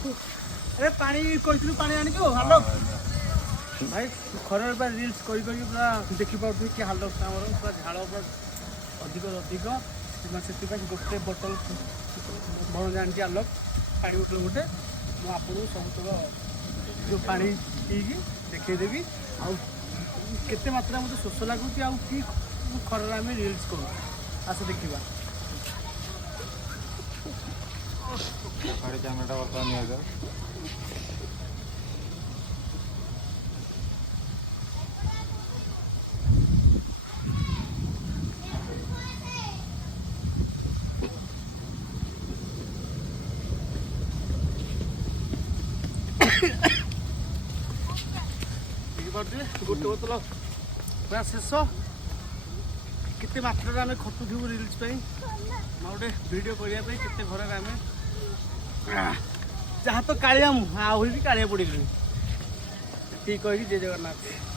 अरे पानी कही पानी आनी हाल भाई खर पर रिल्स करी पूरा देखिपे कि हाल पूरा झाड़ पूरा अधिक अधिक से गोटे बोतल भण जानी आलोक पानी बोतल गोटे मुझे आपको सब जो पानी पीकी देखदेवी आते मात्रा मतलब शोष लगुच कि खर आम रिल्स करूँ आस देखा कैमेरा बर्तमान गोटे बोतल पूरा शेष केते मात्रा आम खटुथु रिल्स गोटे वीडियो करने केते घर आम जहाँ तो कालिया आहरी भी कालिया पड़ी ठीक कही जय जगन्नाथ।